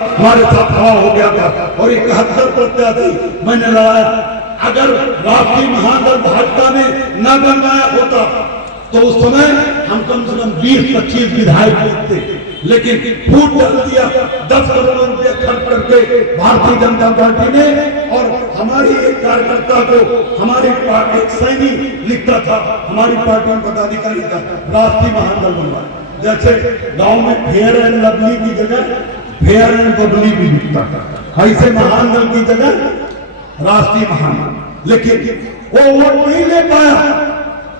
हमारे साथ खड़ा हो गया था और 71 प्रत्याशी मैंने लड़ाया। अगर राष्ट्रीय महादल भाजपा ने न बनवाया होता तो उस समय हम कम से कम 20-25 विधायक जीतते, लेकिन फूट डाल दिया 10 करोड़ रुपया खर्च करके भारतीय जनता पार्टी ने। और हमारी एक कार्यकर्ता को हमारी पार्टी एक सैनिक लिखता था, हमारी पार्टी में पदाधिकारी था, राष्ट्रीय महादल बनवाया। जैसे गांव में फेयर एंड लवली की जगह फेयर एंड बबली भी लिखता था, ऐसे महादल की जगह राष्ट्रीय महादल। लेकिन वो वोट नहीं ले पाया,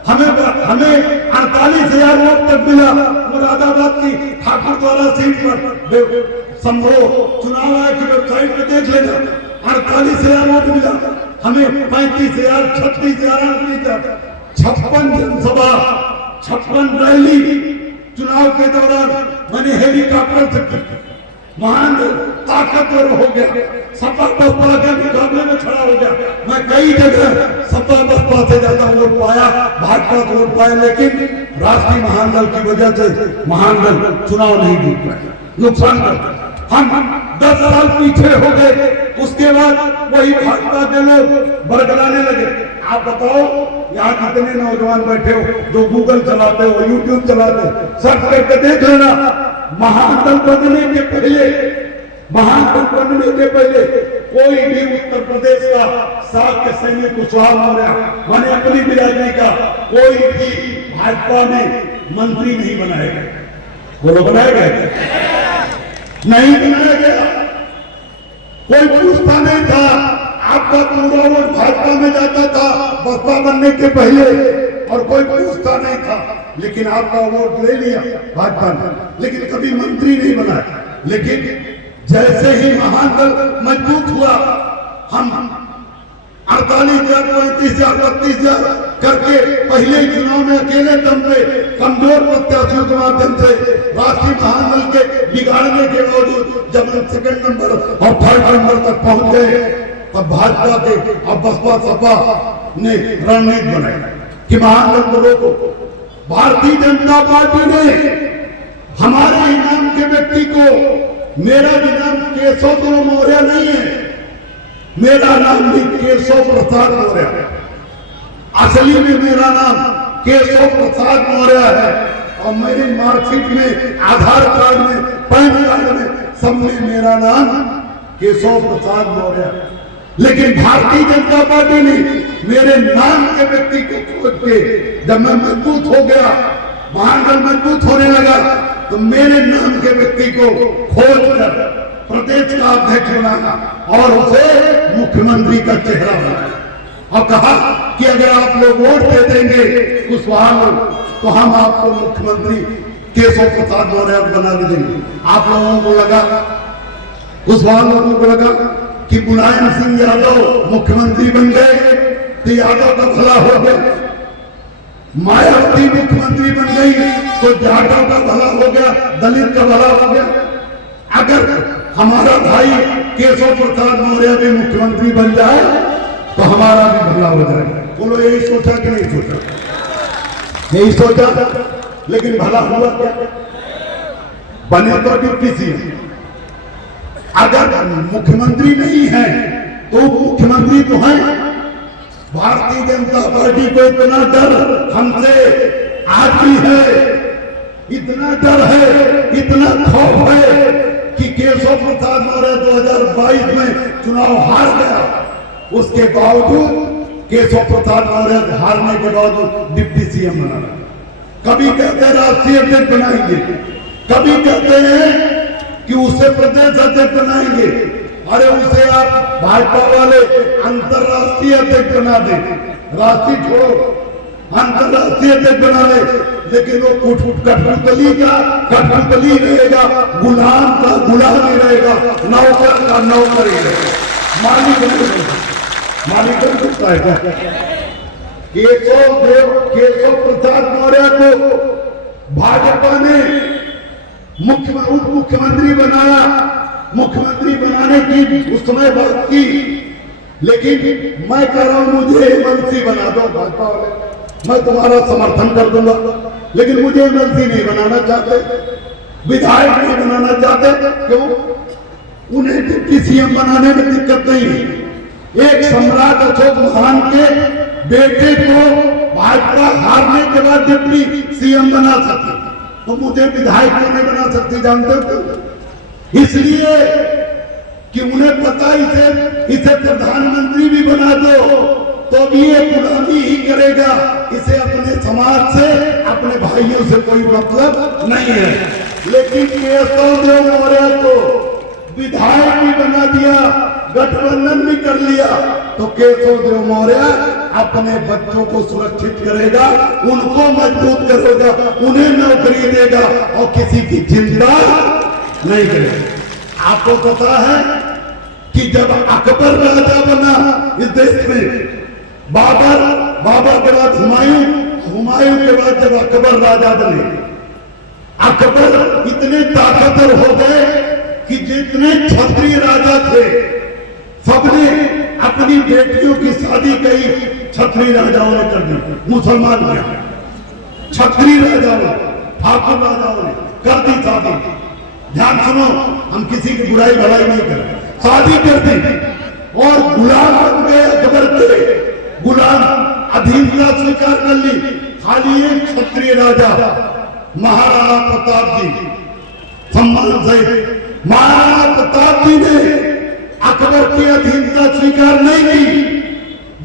हमें 48,000 वोट तक मिला। मुरादाबाद की ठाकुर द्वारा सीट पर संभव चुनाव आयोग की वेबसाइट पे देख लेना, 48,000 वोट मिला हमें। 35,000 36,000 मिला। 56 जनसभा 56 रैली चुनाव के दौरान मैंने हेलीकॉप्टर से महान ताकतवर हो गया, सपा बसपा के मुकाबले में खड़ा हो गया। मैं कई जगह सपा बसपा से ज्यादा वोट पाया, भाजपा को वोट पाया, लेकिन राष्ट्रीय महादल की वजह से महादल चुनाव नहीं जीत पाया, नुकसान कर। हम 10 साल पीछे हो गए, उसके बाद वही भाजपा के लोग बरगलाने लगे। आप बताओ यहाँ कितने नौजवान बैठे हो जो गूगल चलाते हो, यूट्यूब चलाते हो, सर्च करके देख लेना। महादल बनने के पहले कोई भी उत्तर प्रदेश का शासक सैनिक कुशवाहा मौर्य, मैंने अपनी बिरादरी का कोई भी भाजपा में मंत्री नहीं बनाया गया। बोलो बनाया गया? नहीं बनाया गया। कोई पूछता नहीं था, आपका पूरा वोट भाजपा में जाता था बसपा बनने के पहले, और कोई पूछता नहीं था। लेकिन आपका वोट ले लिया भाजपा ने, लेकिन कभी मंत्री नहीं बनाया। लेकिन जैसे ही महादल मजबूत हुआ, हम 48,000 35,000 32,000 करके पहले चुनाव में अकेले दम पे कमजोर प्रत्याशियों के माध्यम से राष्ट्रीय महादल के बिगाड़ने के बावजूद जब हम 2nd नंबर और 3rd नंबर तक पहुंच गए, तब भाजपा के अब बसपा सपा ने रणनीति बनाई कि महादल को रोको। भारतीय जनता पार्टी ने हमारे ही नाम के व्यक्ति को, मेरा भी नाम केशव मौर्य नहीं है, मेरा नाम भी केशव प्रसाद मौर्य है। असली में मेरा नाम केशव प्रसाद मौर्य है, और मेरी मार्कशीट में, आधार कार्ड में, पैन कार्ड में सब में मेरा नाम केशव प्रसाद मौर्य है। लेकिन भारतीय जनता पार्टी ने मेरे नाम के व्यक्ति को खोज के, जब मैं मजबूत हो गया, महादल मजबूत होने लगा, तो मेरे नाम के व्यक्ति को खोज कर प्रदेश का अध्यक्ष बनाया और उसे मुख्यमंत्री का चेहरा बनाया और कहा कि अगर आप लोग वोट दे देंगे कुशवाहा तो हम आपको मुख्यमंत्री केशव प्रसाद मौर्य बना देंगे। आप लोगों को लगा, कुशवाहा लोगों को लगा कि मुलायम सिंह यादव मुख्यमंत्री बन गए तो यादव का भला हो गया, मायावती मुख्यमंत्री बन गई तो जाटव का भला हो गया, दलित का भला हो गया। अगर हमारा भाई केशव प्रसाद मौर्य भी मुख्यमंत्री बन जाए तो हमारा भी भला हो जाएगा। बोलो, यही सोचा कि नहीं सोचा? यही सोचा था, लेकिन भला हुआ क्या? बने तो डिप्टी सीएम। अगर मुख्यमंत्री नहीं है तो मुख्यमंत्री तो है। भारतीय जनता पार्टी को इतना डर हमसे आज भी है, इतना डर है, इतना खौफ है कि केशव प्रसाद मौर्य 2022 में चुनाव हार गया, उसके बावजूद केशव प्रसाद मौर्य हारने के बावजूद डिप्टी सीएम बना। कभी कहते हैं राष्ट्रीय अध्यक्ष बनाएंगे, कभी कहते हैं कि उसे प्रदेश अध्यक्ष बनाएंगे। अरे उसे आप भाजपा वाले अंतरराष्ट्रीय अध्यक्ष बना दे, राष्ट्रीय छोड़ो, अंतरराष्ट्रीय अध्यक्ष बना ले, लेकिन वो कठपुतली का कठपुतली रहेगा, गुलाम का गुलाम ही रहेगा, नौकर का नौकर ही रहेगा, मालिक नहीं रहेगा। मालिक नहीं सकता है क्या? केशव प्रसाद मौर्य को भाजपा ने उप मुख्यमंत्री बनाया, मुख्यमंत्री बनाने की उस समय बात की, लेकिन मैं कह रहा हूं मुझे एमएलसी बना दो भाजपा वाले, मैं तुम्हारा समर्थन कर दूंगा, लेकिन मुझे एमएलसी नहीं बनाना चाहते, विधायक नहीं बनाना चाहते। क्यों? उन्हें डिप्टी सीएम बनाने में दिक्कत नहीं है। एक सम्राट अशोक महान के बेटे को भाजपा हारने के बाद डिप्टी सीएम बना सकती, तो मुझे विधायक क्यों नहीं बना सकती जानते हो? इसलिए कि उन्हें पता इसे प्रधानमंत्री भी बना दो तो भी ये गुलामी ही करेगा, इसे अपने समाज से अपने भाइयों से कोई मतलब नहीं है। लेकिन केशवदेव मौर्य को विधायक भी बना दिया, गठबंधन भी कर लिया, तो केशवदेव मौर्य अपने बच्चों को सुरक्षित करेगा, उनको मजबूत करेगा, उन्हें नौकरी देगा और किसी की चिंता नहीं करेगा। आपको पता है कि जब अकबर राजा बना इस देश में, बाबर के बाद हुमायूं के बाद जब अकबर राजा बने, अकबर इतने ताकतवर हो गए कि जितने क्षत्रिय राजा थे सबने अपनी बेटियों की शादी कई क्षत्रिय राजाओं ने कर दी। मुसलमान ने, क्षत्रिय राजाओं ने, ठाकुर राजाओं ने कर दी शादी। ध्यान सुनो, हम किसी की बुराई भलाई नहीं कर, शादी कर दी और गुलाम बन गए अकबर के, गुलाम अधीनता स्वीकार कर ली। खाली एक क्षत्रिय राजा महाराणा प्रताप जी, सम्मान से महाराणा प्रताप जी ने अकबर की अधीनता स्वीकार नहीं की।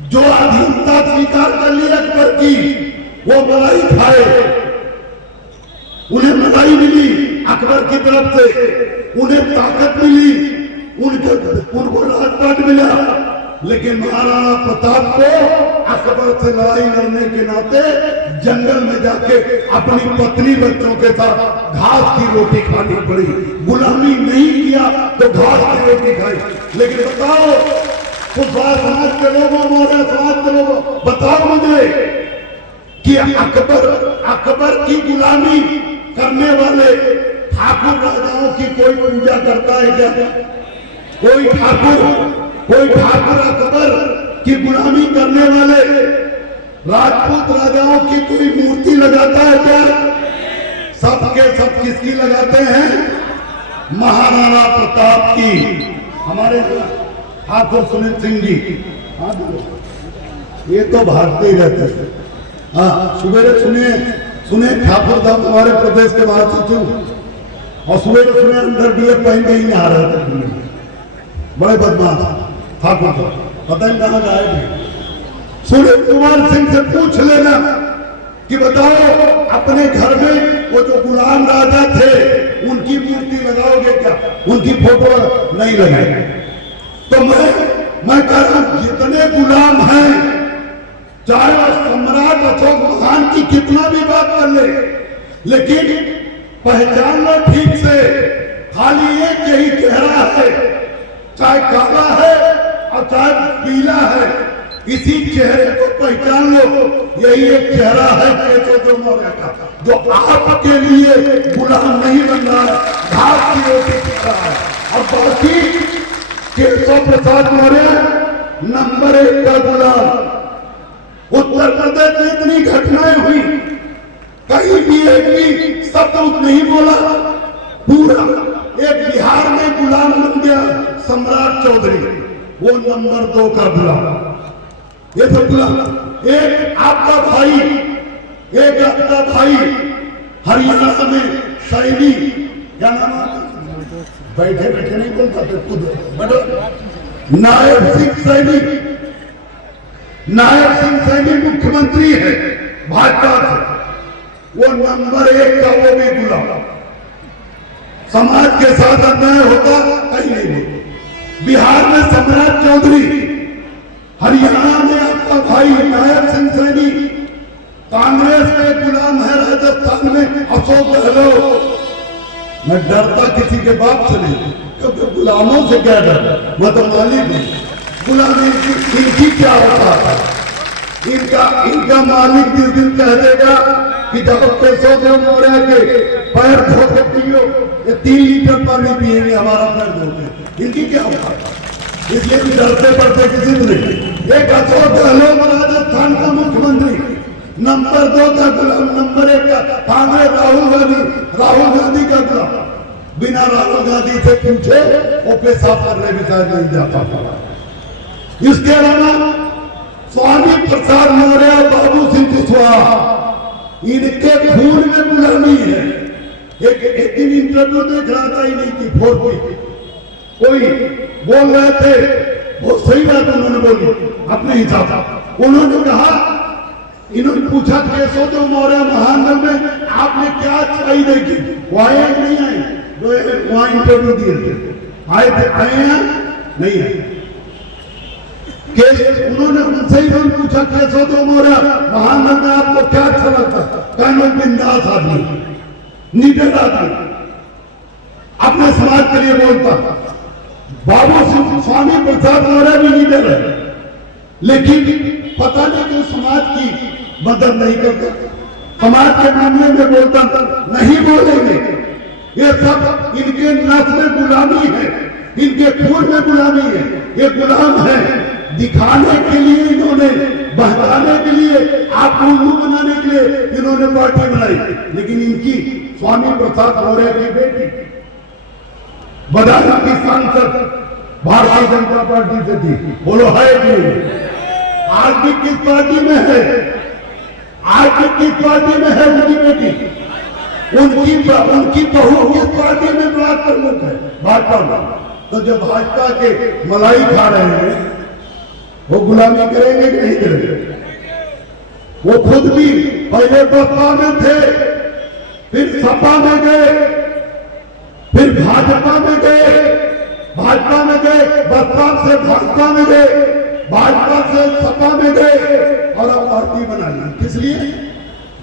जो अधीनता स्वीकार कर ली अकबर की, वो मलाई खाए, उन्हें मलाई मिली अकबर की तरफ से, उन्हें ताकत मिली, उनको राजपाट मिला। लेकिन महाराणा प्रताप को अकबर से लड़ाई लड़ने के नाते जंगल में जाके अपनी पत्नी बच्चों के साथ घास की रोटी खानी पड़ी। गुलामी नहीं किया तो घास की रोटी खाई। लेकिन बताओ कुशवाहा समाज के लोगों, मौर्य समाज के लोगों, बताओ मुझे कि अकबर की गुलामी करने वाले ठाकुर राजाओं की कोई पूजा करता है क्या? कोई ठाकुर अकबर की गुलामी करने वाले राजपूत राजाओं की कोई मूर्ति लगाता है क्या? सबके सब किसकी लगाते हैं? महाराणा प्रताप की। हमारे ठाकुर सुनील सिंह जी, ये तो भागते ही रहते थे। हाँ, सुबह सुने ठाकुर साहब हमारे प्रदेश के महासचिव, और सुबह सुने अंदर डीए पहन के ही नहा रहे थे। बड़े बदमाश ठाकुर साहब, पता नहीं कहाँ गए थे। सुनील कुमार सिंह से पूछ लेना कि बताओ अपने घर में वो जो गुलाम राजा थे उनकी मूर्ति लगाओगे क्या? उनकी फोटो नहीं लगाएंगे। तो मैं कह रहा हूं जितने गुलाम हैं, चाहे सम्राट अशोक महान की कितना भी बात कर ले, लेकिन पहचान लो ठीक से, खाली एक यही चेहरा है, चाहे काला है और चाहे पीला है, इसी चेहरे को पहचान लो। यही एक चेहरा है केशवदेव मौर्य का, जो आपके लिए गुलाम नहीं बन रहा है, घास की रोटी खा रहा है। और बाकी केशव प्रसाद मौर्य नंबर 1 का गुलाम। उत्तर प्रदेश में इतनी घटनाएं हुई, कहीं भी एक भी शब्द नहीं बोला। पूरा एक बिहार में गुलाम बन गया सम्राट चौधरी, वो नंबर 2 का गुलाम। ये सब गुलाम। एक आपका भाई हरियाणा में सैनी, क्या नाम है? बैठे नहीं बोल पाते खुद। नायब सिंह सैनी मुख्यमंत्री है भाजपा से, वो नंबर 1 का, वो भी गुलाम। समाज के साथ अन्याय होता कहीं नहीं होता। बिहार में सम्राट चौधरी, हरियाणा में आपका भाई नायब सिंह सैनी, कांग्रेस में गुलाम है राजस्थान में अशोक गहलोत। मैं डरता किसी के बाप से नहीं, क्योंकि गुलामों से क्या डर, मैं तो मालिक नहीं। गुलामी इनकी क्या होता है? इनका मालिक जिस दिन कह देगा कि जब केशवदेव मौर्य के पैर धो के पियो, ये 3 लीटर पानी पिएंगे, हमारा पैर धोते। इनकी क्या होता है? इसलिए भी डरते पड़ते किसी से नहीं। एक अशोक गहलोत राजस्थान का मुख्यमंत्री, नंबर 2 का गुलाम, नंबर 1 का कांग्रेस राहुल गांधी का गुलाम। बिना राहुल गांधी से पूछे वो पेशाब करने भी शायद नहीं जाता था। इसके अलावा स्वामी प्रसाद मौर्य, बाबू सिंह कुशवाहा, इनके खून में गुलामी है। एक दिन इंटरव्यू देख रहा था इन्हीं की 4 कोई बोल रहे थे, बहुत सही बात उन्होंने बोली अपने हिसाब से। उन्होंने कहा, इन्होंने पूछा केशवदेव मौर्य महानगर में आपने क्या अच्छाई देखी, वो आए नहीं आए, वहां इंटरव्यू दिए थे, आए थे, आए हैं नहीं है। उन्होंने उनसे ही पूछा केशवदेव मौर्य महानगर में आपको क्या अच्छा लगता, कहना बिंदास आदमी, निडर आदमी, अपने समाज के लिए बोलता। बाबू सिंह स्वामी प्रसाद मौर्य भी निडर है, लेकिन पता नहीं क्यों समाज की मदद नहीं करता, समाज के मामले में बोलता नहीं, बोलेंगे। ये सब इनके नस में गुलामी है, इनके खून में गुलामी है, ये गुलाम है। दिखाने के लिए इन्होंने, बहकाने के लिए, आपको उल्लू बनाने के लिए इन्होंने पार्टी बनाई, लेकिन इनकी स्वामी प्रसाद मौर्य की बेटी बदायूं की सांसद भारतीय जनता पार्टी से थी, बोलो है कि आज भी किस पार्टी में है, आज भी किस पार्टी में है उनकी बेटी, उनकी बहू किस पार्टी में ब्लॉक प्रमुख है, भाजपा में। तो जब भाजपा के मलाई खा रहे हैं, वो गुलामी करेंगे कि नहीं करेंगे? वो खुद भी पहले बसपा में थे, फिर सपा में गए, फिर भाजपा में गए, भाजपा में गए, बसपा से भाजपा में गए, भाजपा से सपा में गए, और अब पार्टी बना ली। किस लिए?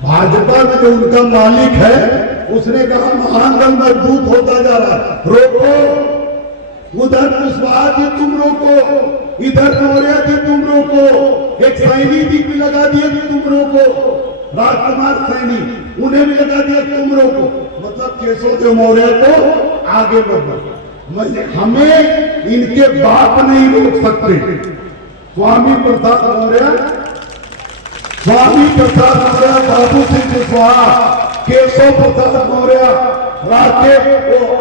भाजपा में जो उनका मालिक है, उसने कहा महानगर मजबूत होता जा रहा है, रोको। उधर कुशवाहा जी तुम रोको, इधर मौर्य जी तुम रोको, एक सैनी जी भी लगा दिए तुम रोको, राजकुमार सैनी उन्हें भी लगा दिया तुम रोको। मतलब केशवदेव मौर्य को आगे बढ़ो, हमें इनके बाप नहीं रोक सकते। स्वामी प्रसाद मौर्य, बाबू सिंह कुशवाहा, केशव प्रसाद मौर्य,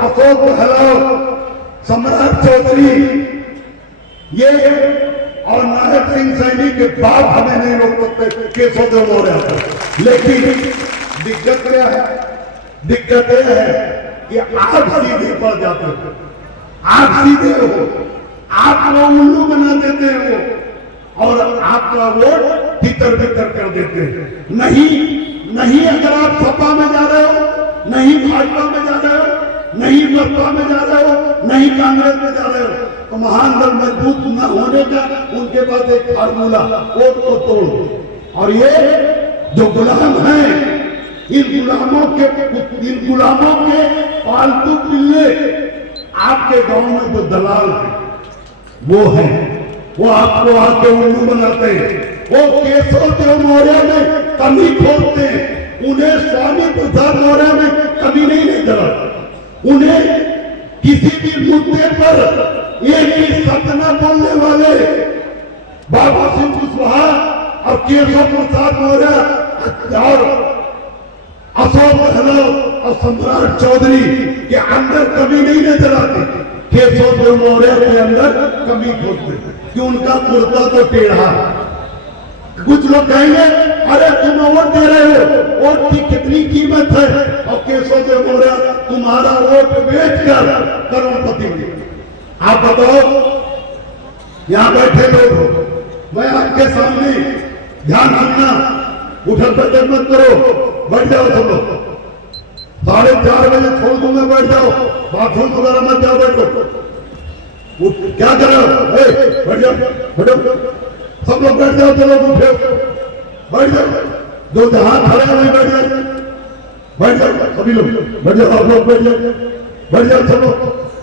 अशोक गहलोत, सम्राट चौधरी, ये और नायक सिंह सैनी के बाप हमें नहीं रोक सकते केशवदेव मौर्य को। लेकिन दिक्कत क्या है? दिक्कत यह है कि आप सीधे पड़ जाते हो, आप सीधे हो, आप वो उल्लू बना देते हो और आपका वोट तितर बितर कर देते हैं। नहीं अगर आप सपा में जा रहे हो, नहीं भाजपा में जा रहे हो, नहीं बसपा में जा रहे हो, नहीं कांग्रेस में जा रहे हो, तो महानगर मजबूत न होने का उनके पास एक फार्मूला, वोट को तोड़। और ये जो गुलाम हैं, इन गुलामों के पालतू पिल्ले आपके गांव में जो दलाल हैं, वो आपको आके उल्लू बनाते हैं, वो केशवदेव मौर्य में कमी खोजते हैं, उन्हें स्वामी प्रसाद मौर्य में कमी नहीं नजर आती। उन्हें किसी भी मुद्दे पर एक ही शब्द न बोलने वाले बाबू सिंह कुशवाहा और केशव प्रसाद मौर्य और अशोक गहलोत और सम्राट चौधरी के अंदर कमी नहीं नजर आती। केशवदेव मौर्य के अंदर कमी खोजते कि उनका कुर्ता तो टेढ़ा। कुछ लोग कहेंगे अरे तुम वोट दे रहे हो, वोट की कितनी कीमत है, और केशवदेव मौर्य तुम्हारा वोट बेचकर करोड़पति बने। आप बताओ, यहाँ बैठे लोग, मैं आपके सामने ध्यान रखना, उठक बैठक मत करो, बैठ जाओ सब लोग, 4:30 बजे छोड़ दूंगा, बैठ जाओ, बाथरूम वगैरह मत जाओ, बैठो। क्या कर रहे हो? बैठ जाओ, बैठो, सब लोग बैठ जाओ, चलो उठे, बैठ जाओ, जो जहां खड़े हैं वहीं बैठ जाओ, बैठ जाओ, सभी लोग बैठ जाओ, आप लोग बैठ जाओ, बैठ जाओ सब लोग।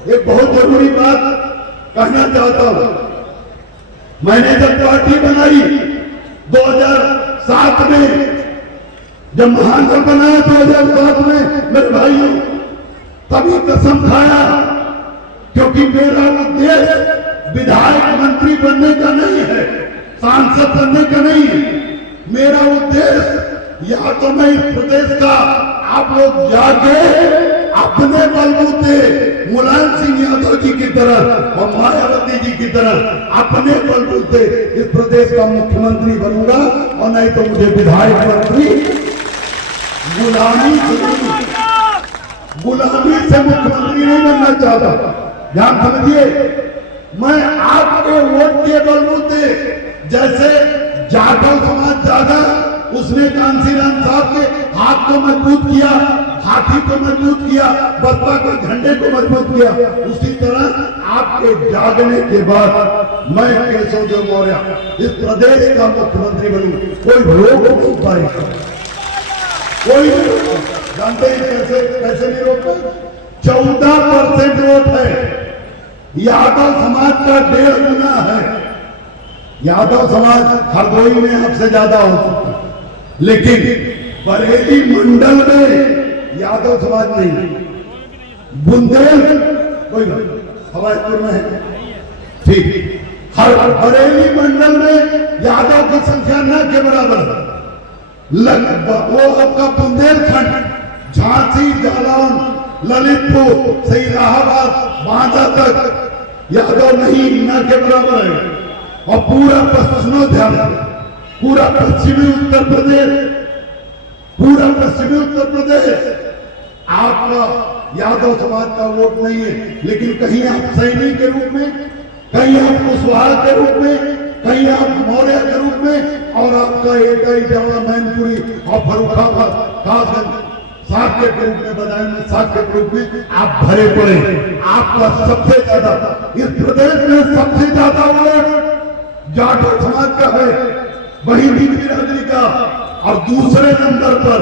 एक बहुत जरूरी बात कहना चाहता हूं, मैंने जब पार्टी बनाई 2007 में, जब महानगर बनाया 2007 में मेरे भाइयों, तभी कसम खाया, क्योंकि मेरा उद्देश्य विधायक मंत्री बनने का नहीं है, सांसद बनने का नहीं है। मेरा उद्देश्य या तो मैं इस प्रदेश का आप लोग जाके अपने बलबूते मुलायम सिंह यादव जी की तरह और मायावती जी की तरह अपने बलबूते इस प्रदेश का मुख्यमंत्री बनूंगा, और नहीं तो मुझे विधायक मंत्री गुलामी से मुख्यमंत्री नहीं बनना चाहता। ध्यान समझिए, मैं आपके वोट के बलबूते, जैसे जाटव समाज जागा, उसने कांसीराम साहब के हाथ को मजबूत किया, हाथी को मजबूत किया, बसपा के झंडे को मजबूत किया, उसी तरह आपके जागने के बाद मैं केशव देव मौर्य इस प्रदेश का मुख्यमंत्री बनूं, कोई रोक नहीं पाएगा, कोई नहीं। जानते हैं कैसे नहीं रोकते? 14% वोट है, यादव समाज का 1.5 गुना है। यादव समाज हरदोई में आपसे ज्यादा हो सकता है, लेकिन बरेली मंडल में यादव समाज नहीं। बुंदेल कोई हवाईपुर में है, ठीक, हर बरेली मंडल में यादव की संख्या न के बराबर है। वो आपका बुंदेलखंड, झांसी, जालौन, ललितपुर से इलाहाबाद, बांदा तक यादव नहीं, न के बराबर है। और पूरा पश्चिमी ध्यान, पूरा पश्चिमी उत्तर प्रदेश आपका यादव समाज का वोट नहीं है। लेकिन कहीं आप सैनी के रूप में, कहीं आप कुशवाहा के रूप में, कहीं आप मौर्य के रूप में, और आपका एटाई, जवा, मैनपुरी और फर्रुखाबाद, कासगंज साक्य के रूप में, बदायूं में साक्य के रूप में आप भरे पड़े। आपका सबसे ज्यादा इस प्रदेश में सबसे ज्यादा वोट जाटव समाज का है, वही बिरादरी का, और दूसरे नंबर पर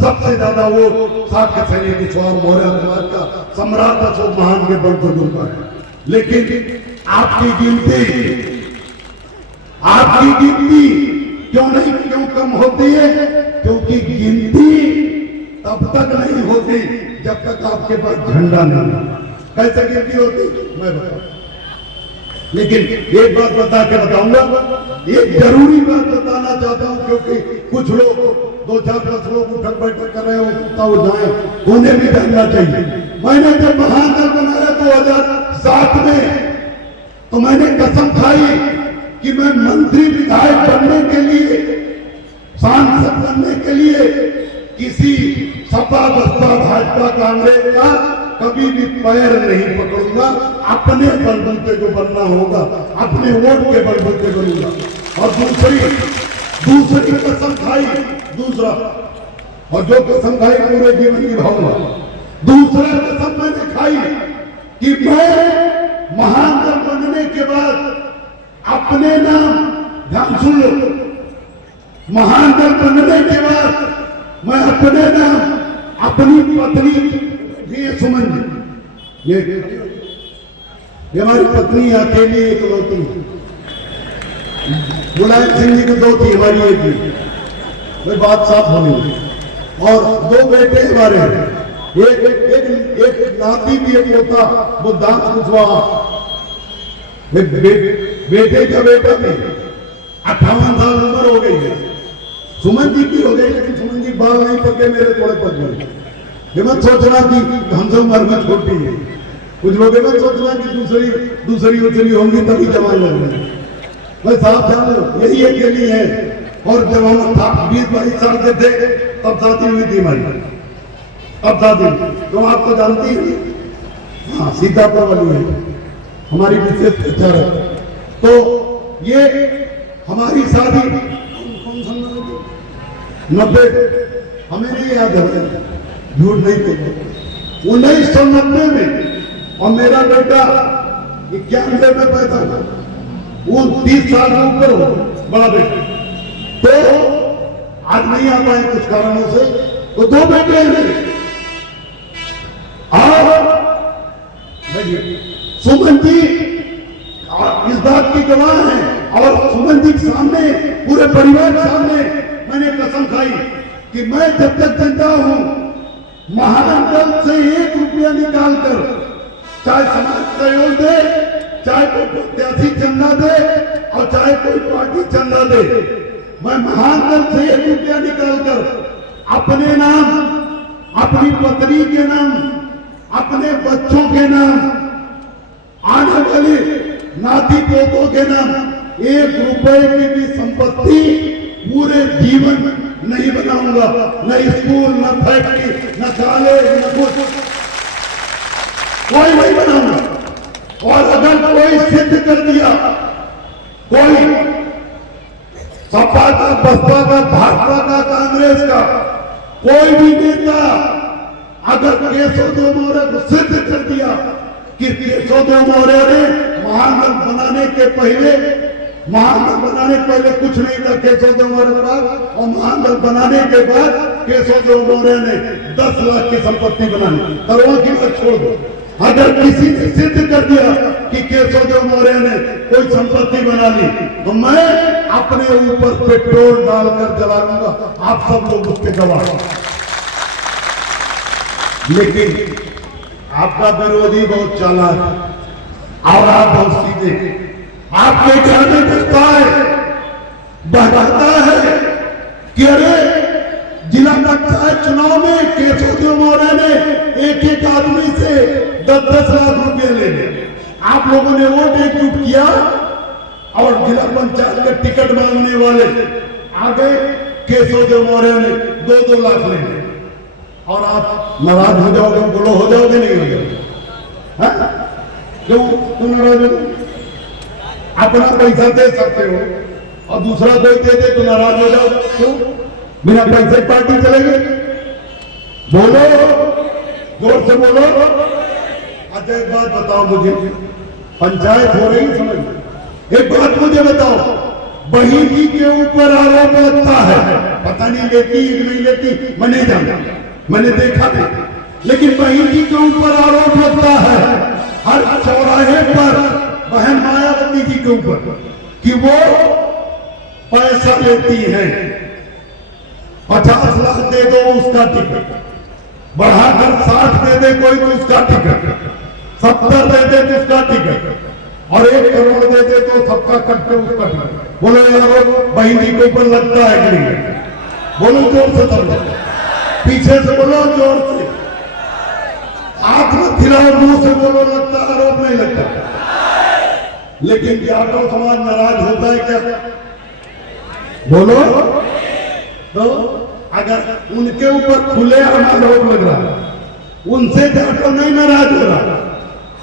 सबसे ज्यादा वोट साक्य सैनिक कुशवाहा मौर्य समाज का सम्राट अशोक महान के बल पर मिलता है। लेकिन आपकी गिनती क्यों कम होती है? क्योंकि गिनती तब तक नहीं होती जब तक आपके पास झंडा नहीं। कैसे गिनती होती मैं बताऊं, लेकिन एक बात बता के बताऊंगा, एक जरूरी बात बताना चाहता हूं, क्योंकि कुछ लोग 2-4-5 लोग उठक बैठक कर रहे हो जाए, उन्हें भी जानना चाहिए। मैंने जब महानगर बनाया 2007 में, तो मैंने कसम खाई कि मैं मंत्री विधायक बनने के लिए, सांसद बनने के लिए किसी सपा, बसपा, भाजपा, कांग्रेस का कभी भी पैर नहीं पकड़ूंगा। अपने बलबूते जो बनना होगा, अपने वोट के बलबूते बनूंगा। और दूसरी कसम खाई, दूसरा, और जो कसम खाई पूरे जीवन निभाऊंगा। दूसरा कसम मैंने खाई कि मैं महानगर बनने के बाद अपने नाम, ध्यान सुन लो, महानगर बनने के बाद मैं अपने नाम, अपनी पत्नी, ये सुमन जी, ये हमारी पत्नी अकेली इकलौती, मुलायम सिंह जी की 2 थी, हमारी एक थी, बात साफ होनी। और 2 बेटे हमारे हैं, एक नाती भी एक होता, वो दांत कुशवाहा, बेटे का बेटा भी 58 साल उम्र हो गई है। सुमन जी की हो गई, लेकिन सुमन जी बाल नहीं पके, मेरे थोड़े पक गए। ये मत सोचना कि हमसे उम्र में छोटी है, कुछ लोग मत सोचना कि दूसरी होंगी तभी जवान लग रहे। मैं साफ जान लो, यही अकेली है। और जब हम 20-22 साल के थे तब शादी हुई थी हमारी, अब शादी तो आप तो जानती है, हाँ, सीतापुर वाली है हमारी विशेष प्रचार है। तो ये हमारी शादी 90, हमें नहीं याद है, झूठ नहीं बोलते, 1990 में, और मेरा बेटा 91 में पैदा हुआ, वो 30 साल के ऊपर हो, बड़ा बेटा। तो आज नहीं आ पाए कुछ कारणों से, तो 2 बेटे हैं मेरे। और सुमन जी इस बात की गवाह है, और सुमन जी के सामने, पूरे परिवार के सामने मैंने कसम खाई कि मैं जब तक जिंदा हूं, महानगर से 1 रुपया निकालकर, चाहे समाज सहयोग दे, चाहे कोई प्रत्याशी चंदा दे, और चाहे कोई पार्टी चंदा दे, मैं महानगर से 1 रुपया निकालकर अपने नाम, अपनी पत्नी के नाम, अपने बच्चों के नाम, आने वाले नाती पोतों के नाम 1 रुपए की भी संपत्ति पूरे जीवन नहीं बनाऊंगा। न स्कूल, न फैक्ट्री, न कॉलेज, न कुछ, कोई नहीं बनाऊंगा। और अगर कोई सिद्ध कर दिया, कोई सपा का, बसपा का, भाजपा का, कांग्रेस का कोई भी नेता अगर केशवदेव मौर्य को सिद्ध कर दिया कि केशवदेव मौर्य ने महानगर बनाने के पहले, महानगर बनाने के पहले कुछ नहीं था केशवदेव मौर्य के पास, और महानगर बनाने के बाद केशवदेव मौर्य ने 10 लाख की संपत्ति बनानी, करोड़ की बात छोड़ दो। अगर किसी ने सिद्ध कर दिया कि केशवदेव मौर्य ने कोई संपत्ति बना ली, तो मैं अपने ऊपर पेट्रोल डालकर जला दूंगा। आप सब लोग उसके गवाह। लेकिन आपका विरोधी बहुत चालाक है और आप बहुत सीधे। आपके कहने लगता है, बहकाता है कि अरे जिला पंचायत चुनाव में केशवदेव मौर्य ने एक आदमी से 10-10 लाख रुपए ले लिए। आप लोगों ने वोट एकजुट किया और जिला पंचायत के टिकट मांगने वाले आ गए, केशवदेव मौर्य ने 2-2 लाख ले लिए। और आप नाराज हो जाओगे? बोलो, हो जाओगे नहीं हो जाओगे? क्यों तुम नाराज हो? अपना पैसा दे सकते हो और दूसरा कोई दे दे तो नाराज हो जाओ? क्यों? बिना पैसे पार्टी चलेगी? बोलो, जोर से बोलो। अच्छा एक बात बताओ मुझे, पंचायत हो रही समझ में, एक बात मुझे बताओ, बहन जी के ऊपर आरोप लगता है, पता नहीं लेती कि नहीं लेती, मैं नहीं जानता, मैंने देखा नहीं, लेकिन बहन जी के ऊपर आरोप लगता है हर चौराहे पर बहन मायावती जी के ऊपर कि वो पैसा लेती है। 50 लाख दे दो उसका टिकट, बढ़ाकर 60 दे दे कोई तो उसका टिकट, 70 दे दे तो उसका टिकट, और 1 करोड़ दे दे तो सबका कट के उसका टिकट। बोलो यार, बहन जी के ऊपर लगता है कि नहीं? बोलो जोर से, सब पीछे से बोलो जोर से, हाथ में खिलाओ, मुंह से बोलो लगता, आरोप नहीं लगता। लेकिन यादव समाज नाराज होता है क्या? बोलो। तो अगर उनके ऊपर खुले आरोप लग रहा, उनसे जाकर नहीं नाराज हो रहा,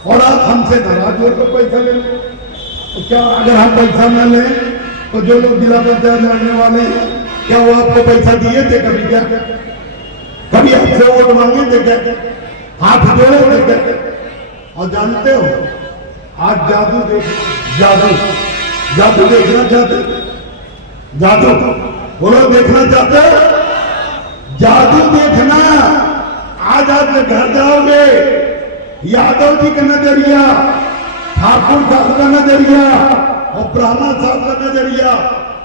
और आप हमसे नाराज हो तो पैसा ले लो, तो क्या अगर हम पैसा न लें तो जो लोग जिला पंचायत लड़ने वाले हैं, क्या वो आपको पैसा दिए थे कभी? क्या कभी आपसे वोट मांगे थे क्या? हाथ जोड़े थे क्या? और जानते हो आज जादू देख, जादू देखना चाहते? जादू बोलो, देखना चाहते? जादू देखना, आज आप घर जाओगे, यादव जी का नजरिया, ठाकुर साहब का नजरिया और ब्राह्मण साहब का नजरिया,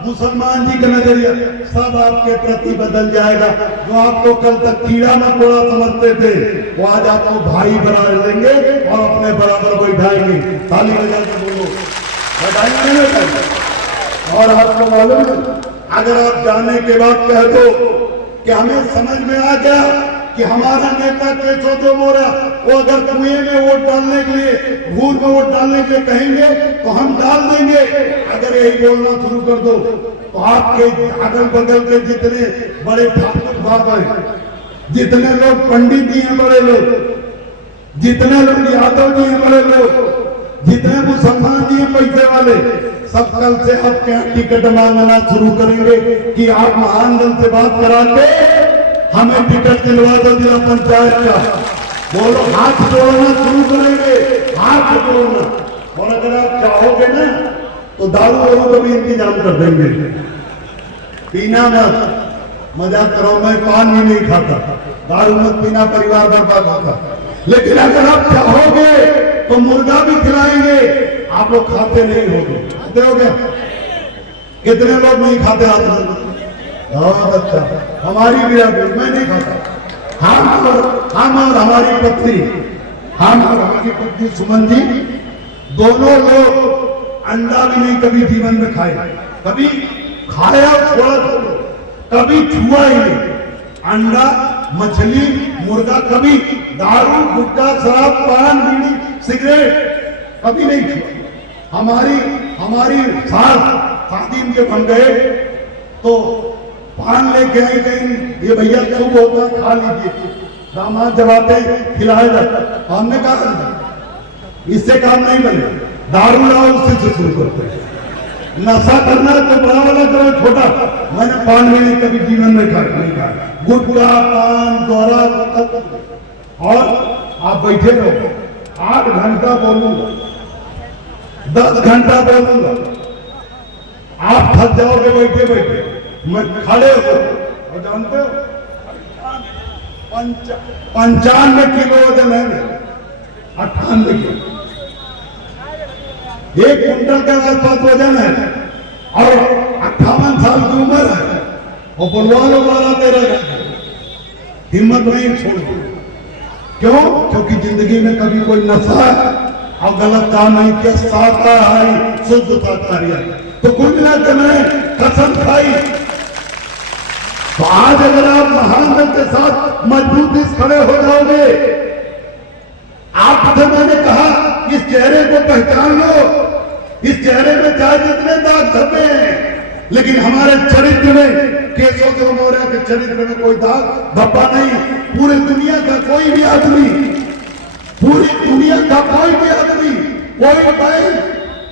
मुसलमान जी का नजरिया, सब आपके प्रति बदल जाएगा। जो आपको कल तक कीड़ा मकोड़ा समझते थे, वो आज आपको भाई बना लेंगे और अपने बराबर बैठाएंगे। ताली बजा के बोलो, बैठाएंगे। और आपको मालूम है, अगर आप जाने के बाद कह दो कि हमें समझ में आ गया कि हमारा नेता केशवदेव मौर्य वो अगर कुएं में वोट डालने के लिए, भूल में वोट डालने के लिए कहेंगे तो हम डाल देंगे, अगर यही बोलना शुरू कर दो तो आपके अगल बगल के जितने बड़े ठाकुर साहब हैं, जितने लोग पंडित जी हैं बड़े लोग, जितने लोग यादव जी हैं बड़े लोग, जितने मुसलमान जी हैं पैसे वाले, सब कल से आपके यहाँ टिकट मांगना शुरू करेंगे कि आप महानगर से बात करा के हमें टिकट दिलवा दो जिला पंचायत का। बोलो, हाथ जोड़ना शुरू करेंगे, हाथ जोड़ना। और अगर आप चाहोगे ना तो दारू वारू का भी इंतजाम कर देंगे। पीना मत, मजाक करो, मैं पान भी नहीं खाता, दारू मत पीना, परिवार बर्बाद होता। लेकिन अगर आप चाहोगे तो मुर्गा भी खिलाएंगे, आप लोग खाते नहीं होगे। खाते हो क्या? कितने लोग नहीं खाते? आप बहुत अच्छा, हमारी बिरादरी, मैं नहीं खाता। हम और हमारी पत्नी, हम और हमारी पत्नी सुमन जी, दोनों लोग अंडा भी नहीं कभी जीवन में खाए, कभी खाया थोड़ा, कभी छुआ ही नहीं। अंडा मछली, मुर्गा, कभी दारू, गुटखा, शराब, पान, बीड़ी, सिगरेट कभी नहीं छुआ। हमारी शादी जब हम गए तो पान लेके आई, कहीं ये भैया शुभ होता है खा लीजिए, दामाद जब आते खिलाया जाता। हमने कहा इससे काम नहीं बने, दारू लाओ उससे से शुरू करते हैं। नशा करना तो बड़ा वाला करो, छोटा। मैंने पान भी कभी जीवन में नहीं खाया, गुटखा, पान, दोहरा। और आप बैठे रहो, 8 घंटा बोलूंगा, 10 घंटा बोलूंगा, आप थक जाओगे बैठे बैठे। मैं खड़े हो और जानते हो 95 किलो वजन है, 98 किलो, 1 कुंटल के आसपास वजन है और 58 साल की उम्र है और बुलवालो 12-13 हिम्मत नहीं छोड़। क्यों? क्योंकि जिंदगी में कभी कोई नशा और गलत काम नहीं किया, शाकाहारी शुद्ध शाकाहारी। तो कुल मिलाकर मैंने कसम खाई। तो आज अगर आप महानगम के साथ मजबूती से खड़े हो जाओगे, आपसे मैंने कहा इस चेहरे को पहचान लो। इस चेहरे में चाहे जितने दाग धब्बे हैं, लेकिन हमारे चरित्र में, केशव देव मौर्य के चरित्र में कोई दाग धब्बा नहीं। पूरी दुनिया का कोई भी आदमी, पूरी दुनिया का कोई भी आदमी, कोई बैंक,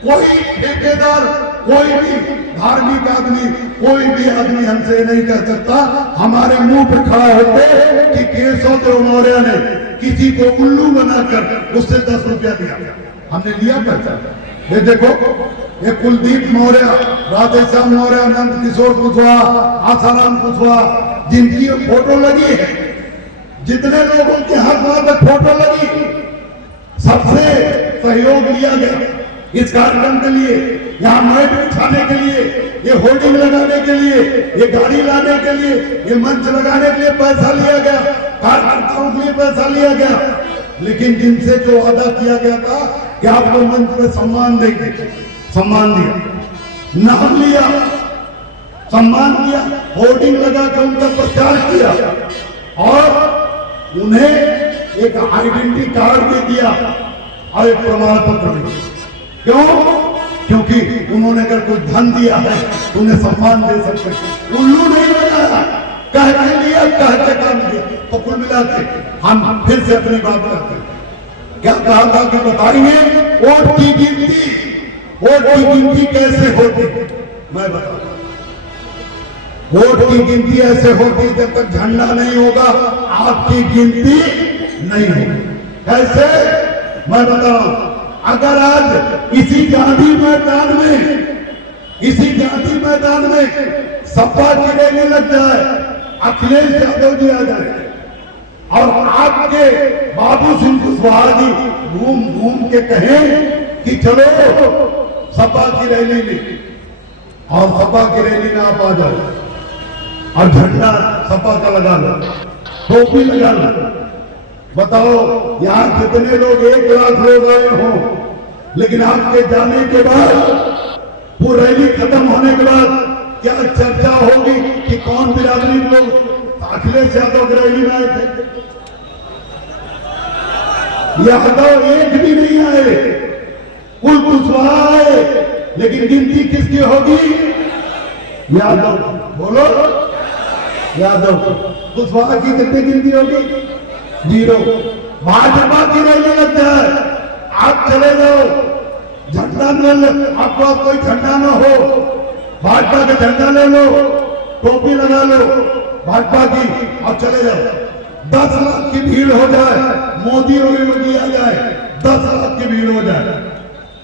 कोई ठेकेदार, कोई भी धार्मिक आदमी, कोई भी आदमी हमसे नहीं कह सकता, हमारे मुंह पर खड़ा होते कि केशव देव मौर्य ने किसी को उल्लू बनाकर उससे 10 रुपया दिया। हमने लिया पैसा। ये देखो, ये कुलदीप मौर्य, राधेश्याम मौर्य, नंद किशोर कुशवाहा, आसाराम कुशवाहा, जिनकी फोटो लगी है, जितने लोगों के हाथ वहां तक फोटो लगी, सबसे सहयोग लिया गया इस कार्यक्रम के लिए। यहाँ मैट बिछाने के लिए, ये होर्डिंग लगाने के लिए, ये गाड़ी लाने के लिए, ये मंच लगाने के लिए पैसा लिया गया, कार्यकर्ताओं के लिए पैसा लिया गया। लेकिन जिनसे जो वादा किया गया था कि आपको मंच में सम्मान देंगे, सम्मान दिया, नाम लिया, सम्मान किया, होर्डिंग लगा कर उनका प्रचार किया और उन्हें एक आइडेंटिटी कार्ड भी दिया और एक प्रमाण पत्र भी। क्यों? क्योंकि उन्होंने अगर कोई धन दिया है तो उन्हें सम्मान दे सकते। उल्लू नहीं बनाया, कह के लिया, कह के काम किया। तो कुल मिला के हम फिर से अपनी बात करते हैं। क्या कहा था कि बताएंगे वोट की गिनती, वोट की गिनती कैसे होती, मैं बताऊंगा। वोट की गिनती ऐसे होती जब तक झंडा नहीं होगा आपकी गिनती नहीं होगी। कैसे? मैं बताऊं। अगर आज इसी गांधी मैदान में सपा की रैली लग जाए, अखिलेश यादव जी आ जाए और आपके बाबू सिंह कुशवाहा जी घूम घूम के कहें कि चलो सपा की रैली में, और सपा की रैली में आप आ जाओ और झंडा सपा का लगा लो, टोपी लगा लो। बताओ, यहां कितने लोग, 1 लाख लोग आए हों, लेकिन आपके जाने के बाद, पूरी रैली खत्म होने के बाद क्या चर्चा होगी कि कौन बिरादरी लोग अखिलेश यादव की रैली में आए थे? यादव एक भी नहीं आए, कुल कुशवाहा आए, लेकिन गिनती किसकी होगी? यादव। बोलो, यादव। कुशवाहा की कितनी गिनती होगी? 0। भाजपा की रैली लग जाए, आप चले जाओ, झंडा ले लो, आपको कोई झंडा ना हो, भाजपा का झंडा ले लो, टोपी लगा लो भाजपा की और चले जाओ। 10 लाख की भीड़ हो जाए, मोदी और योगी आ जाए, 10 लाख की भीड़ हो जाए,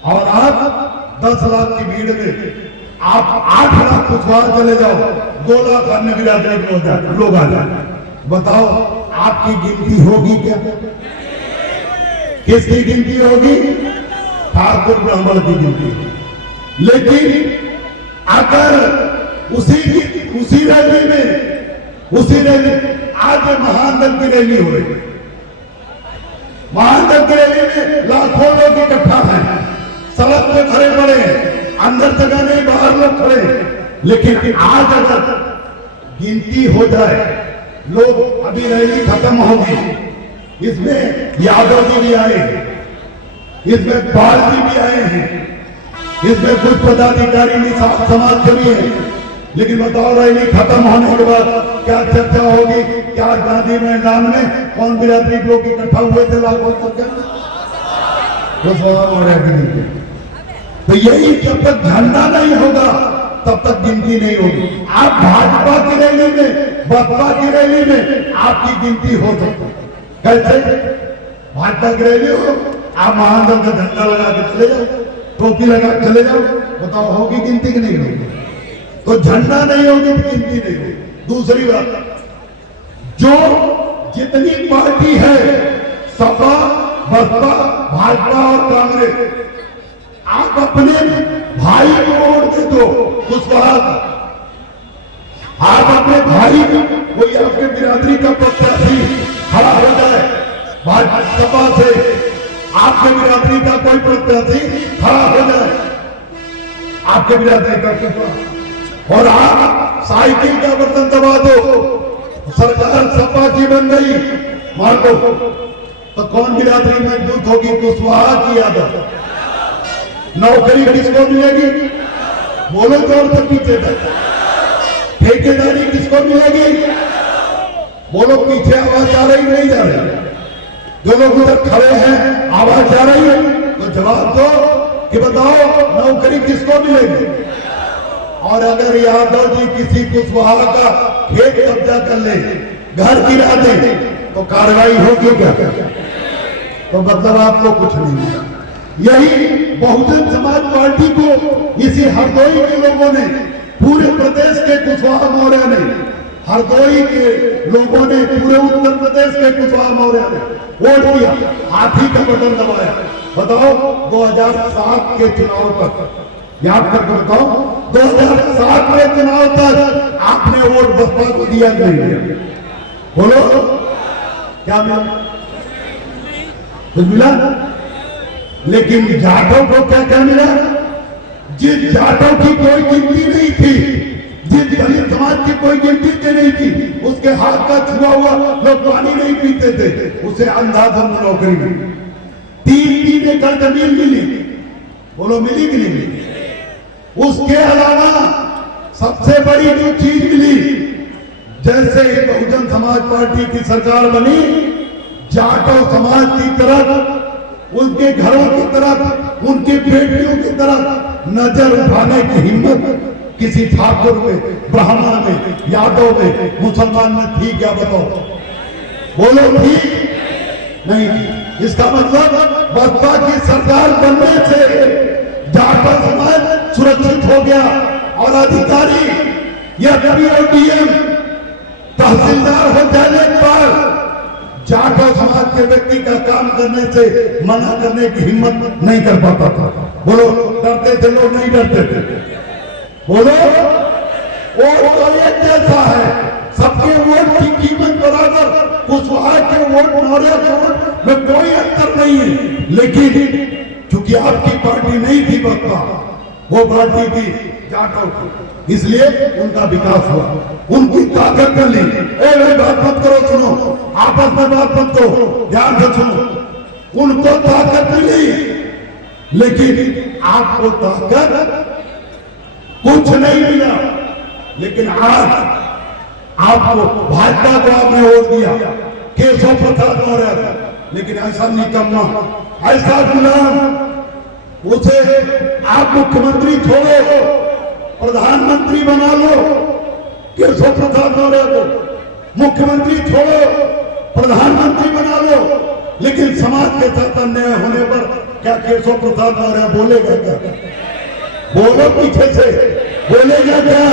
और आप 10 लाख की भीड़ में आप 8 लाख कुशवाहा चले जाओ, 2 लाख अन्य बिरादरी लोग आ जाए। बताओ, आपकी गिनती होगी क्या? किसकी गिनती होगी? ठाकुर ब्राह्मण की गिनती। लेकिन अगर उसी रैली आज महानगम की रैली हो रही है, महानगम की रैली में लाखों लोग इकट्ठा हैं, सड़क पे खड़े पड़े हैं, अंदर जगह नहीं, बाहर लोग खड़े हैं। लेकिन आज अगर गिनती हो जाए, लोग अभी रैली खत्म होगी, इसमें यादव जी भी आए हैं, इसमें पाल जी भी आए हैं, इसमें कुछ पदाधिकारी निषाद समाज के भी हैं। लेकिन बताओ रैली खत्म होने के बाद क्या चर्चा होगी? क्या गांधी मैदान में कौन बिरादरी लोग इकट्ठा हुए थे लाखों तो यही जब तक झंडा नहीं होगा तब तक गिनती नहीं होगी। आप भाजपा की रैली में, बसपा की रैली में आपकी गिनती हो सकती है। कैसे? भाजपा की रैली हो, आप महानगर का झंडा लगा के चले जाओ, टोपी लगा के चले जाओ, बताओ होगी गिनती की नहीं होगी? तो झंडा नहीं होगी तो गिनती नहीं होगी। दूसरी बात, जो जितनी पार्टी है, सपा, बसपा, भाजपा और कांग्रेस, आप अपने भाई को वोट दे दो, कुशवाहा आप अपने भाई कोई आपके बिरादरी का प्रत्याशी खड़ा हो जाए भाजपा से, आपके बिरादरी का कोई प्रत्याशी खड़ा हो जाए आपके बिरादरी का कुशवाहा, और आप साइकिल का बटन दबा दो, सरकार सपा की बन गई मान लो, तो कौन बिरादरी मजबूत होगी? कुशवाहा की आदत। नौकरी किसको मिलेगी? बोलो जोर से पीछे तक। ठेकेदारी किसको मिलेगी? बोलो पीछे आवाज आ रही नहीं जा रही? जो लोग उधर खड़े हैं आवाज आ रही है तो जवाब दो कि बताओ नौकरी किसको मिलेगी? और अगर यादव जी किसी कुशवाहा का खेत कब्जा कर ले, घर गिरा दे, तो कार्रवाई होगी क्या? तो मतलब आपको कुछ नहीं मिला। यही बहुजन समाज पार्टी को इसी हरदोई के लोगों ने, पूरे प्रदेश के कुशवाहा मौर्य ने, हरदोई के लोगों ने, पूरे उत्तर प्रदेश के कुशवाहा मौर्य ने वोट दिया, हाथी का बटन दबाया। बताओ 2007 के चुनाव तक, याद करके बताओ, 2007 के चुनाव तक आपने वोट बसपा को दिया नहीं दिया? बोलो क्या मिला? कुछ मिला? लेकिन जाटों को क्या क्या मिला? जिस जाटों की कोई गिनती नहीं थी, जिस दलित समाज की कोई गिनती नहीं थी, उसके हाथ का छुआ हुआ लोग पानी नहीं पीते थे, उसे अंधाधुंध नौकरी मिली। 3 एकड़ जमीन मिली। बोलो मिली कि नहीं मिली? उसके अलावा सबसे बड़ी जो चीज मिली, जैसे बहुजन समाज पार्टी की सरकार बनी, जाटों समाज की तरफ, उनके घरों की तरफ, उनकी बेटियों की तरफ नजर उठाने की हिम्मत किसी ठाकुर में, ब्राह्मण में, यादव में, मुसलमान में थी क्या? बताओ। बोलो थी? नहीं थी। इसका मतलब बसपा की सरकार बनने से जाटों समाज सुरक्षित हो गया, और अधिकारी या डीएम तहसीलदार हो जाने पर जाटों समाज के व्यक्ति का काम करने से मना करने की हिम्मत नहीं कर पाता था। बोलो डरते थे लोग? नहीं डरते थे? बोलो वो तो एक जैसा है, सबके वोट की कीमत बराबर, कुशवाहा के वोट, मौर्य के वोट में कोई अंतर नहीं है। लेकिन क्योंकि आपकी पार्टी नहीं थी बसपा, वो पार्टी थी जाटों की, इसलिए उनका विकास हुआ, उनकी ताकत कर ली। बात मत करो, सुनो, आपस में बात मत करो, ध्यान से सुनो। उनको ताकत मिली, लेकिन आपको ताकत कुछ नहीं मिला। लेकिन आज आपको, भाजपा को आपने वोट दिया, केशव प्रसाद मौर्य था, लेकिन ऐसा निकम्मा, ऐसा गुलाम, उसे आप मुख्यमंत्री छोड़ो, प्रधानमंत्री बना लो। केशव प्रसाद मौर्य को मुख्यमंत्री छोड़ो, प्रधानमंत्री बना लो, लेकिन समाज के साथ अन्याय होने पर क्या केशव प्रसाद मौर्य बोलेगा क्या? बोलो पीछे से, बोलेगा क्या?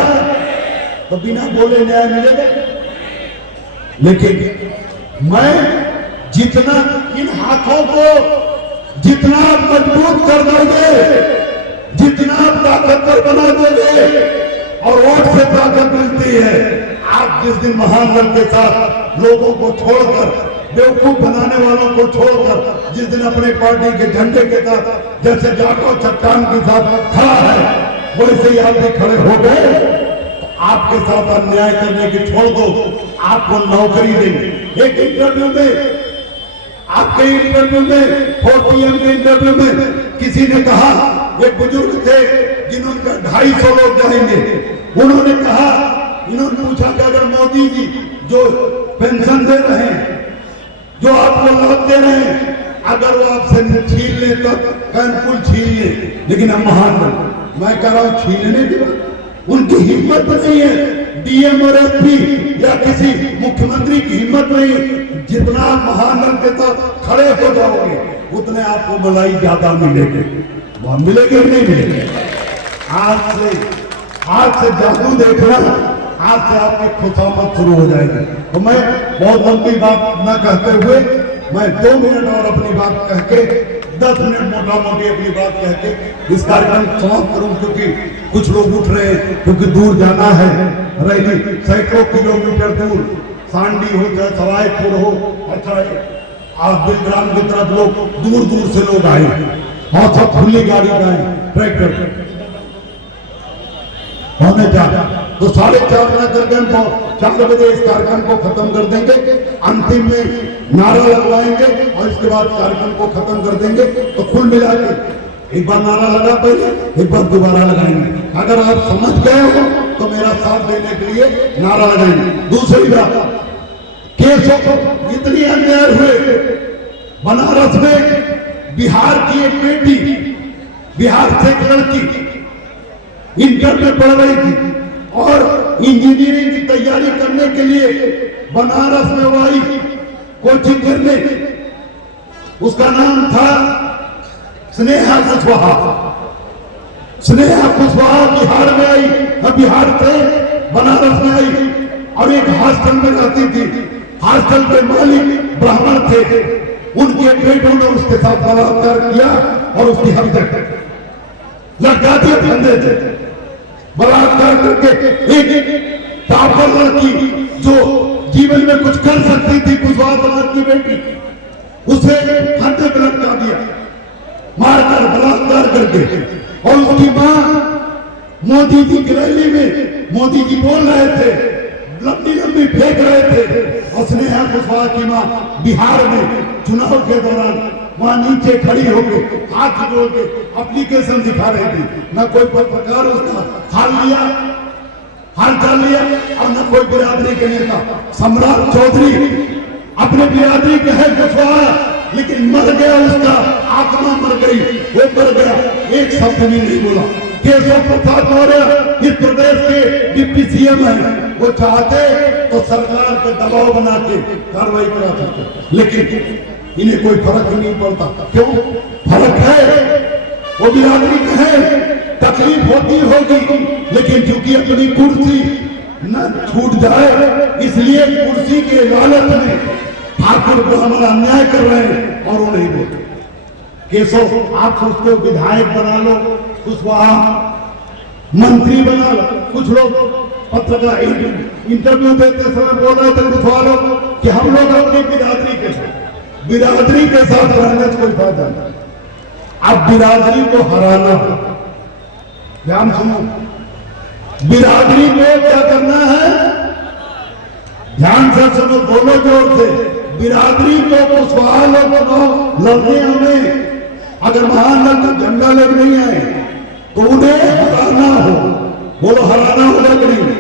तो बिना बोले न्याय मिलेगा? लेकिन मैं जितना इन हाथों को जितना मजबूत कर दोगे, जितना ताकतवर बना दोगे, और वोट से ताकत मिलती है। आप जिस दिन महानगर के साथ लोगों को छोड़कर, बेवकूफ बनाने वालों को छोड़कर, जिस दिन अपने पार्टी के झंडे के साथ, जैसे जाटों चट्टान के साथ खड़ा है, वैसे ही आप भी खड़े हो गए, आपके साथ अन्याय करने की छोड़ दो, आपको नौकरी देंगे। एक इंटरव्यू में, आपके इंटरव्यू में, 4PM के इंटरव्यू में किसी ने कहा, एक बुजुर्ग थे जिन्होंने 250 लोग जाएंगे, उन्होंने कहा, इन्होंने पूछा कि अगर मोदी जी जो पेंशन दे रहे हैं, जो आपको लाभ दे रहे हैं, अगर वो आपसे छीन ले तो कैंकुल छीन ले, लेकिन हम महान बने। मैं कह रहा हूं छीनने की बात उनकी हिम्मत नहीं है। DM और SP या किसी मुख्यमंत्री की हिम्मत नहीं। जितना महान के तो खड़े हो जाओगे उतने आपको मलाई ज्यादा मिलेगी। वहां मिलेगी नहीं मिलेगी। आज से जादू देखना, आज से आपकी खुशामद शुरू हो जाएगी। तो मैं बहुत लंबी बात न कहते हुए मैं 2 मिनट और अपनी बात कह के 10 मिनट मोटा मोटी अपनी बात कह के इस कार्यक्रम समाप्त करूं, क्योंकि कुछ लोग उठ रहे हैं, क्योंकि दूर जाना है। रैली सैकड़ों किलोमीटर दूर, सांडी हो चाहे सवाईपुर हो, अच्छा आप बिलग्राम की तरफ लोग दूर दूर से लोग आए और सब खुली गाड़ी का ट्रैक्टर होने जा। तो 4:30 करके हम 4 बजे इस कार्यक्रम को खत्म कर देंगे। अंतिम में नारा लगवाएंगे और इसके बाद कार्यक्रम को खत्म कर देंगे। तो कुल मिला के एक बार नारा लगा पहले, एक बार दोबारा लगाएंगे। अगर आप समझ गए हो तो मेरा साथ देने के लिए नारा लगाएंगे। दूसरी बात, केसों को इतनी अन्याय हुए। बनारस में बिहार की एक बेटी, बिहार से एक लड़की इंटर में पढ़ रही थी और इंजीनियरिंग की तैयारी करने के लिए बनारस में वो आई कोचिंग करने। उसका नाम था स्नेहा कुशवाहा। स्नेहा कुशवाहा बिहार में आई, बिहार से बनारस में आई और एक हॉस्टल में रहती थी। हॉस्टल के मालिक ब्राह्मण थे। उनके बेटों ने उसके साथ बलात्कार किया और उसकी हत्या कर लगा दिया फंदे से। बलात्कार करके एक टॉपर लड़की जो जीवन में कुछ कर सकती थी, कुशवाहा समाज की बेटी, उसे फंदे पर लटका दिया, मारकर बलात्कार करके। और उसकी मां मोदी जी की रैली में मोदी जी बोल रहे थे, लंबी लंबी फेंक रहे थे। और स्नेहा कुशवाहा की मां बिहार में चुनाव के दौरान वहां नीचे खड़ी होकर हाथ जोड़ के एप्लीकेशन दिखा रही थी। न कोई पत्रकार उसका हाल चाल लिया और न कोई बिरादरी के नेता। सम्राट चौधरी अपने बिरादरी के है कुशवाहा, लेकिन मर गया, उसका आत्मा मर गई, वो मर गया, एक शब्द भी नहीं बोला। केशव प्रसाद मौर्य इस प्रदेश के डिप्टी CM है। वो चाहते तो सरकार पे दबाव बना के कार्रवाई करा सकते, लेकिन इन्हें कोई फर्क नहीं पड़ता। क्यों फर्क है? वो बिरादरी का है, तकलीफ होती होगी, लेकिन क्योंकि अपनी कुर्सी न छूट जाए इसलिए कुर्सी के लालच में ठाकुर ब्राह्मण अन्याय कर रहे हैं और वो नहीं बोलते। केशव आप सोचते हो विधायक बना लो, कुशवाहा मंत्री बना लो। कुछ लोग पत्रकार इंटरव्यू देते समय बोल रहे थे कुशवाहा लोग कि हम लोग अपनी बिरादरी के साथ रहने से कोई फायदा नहीं। अब बिरादरी को हराना है, ध्यान सुनो, बिरादरी को क्या करना है, ध्यान से सुनो, दोनों जोर से। बिरादरी को कुशवाहा लोग लड़ने हमें, अगर महानगर का झंडा लेकर नहीं आए तो उन्हें हराना हो। बोलो हराना होगा कि नहीं?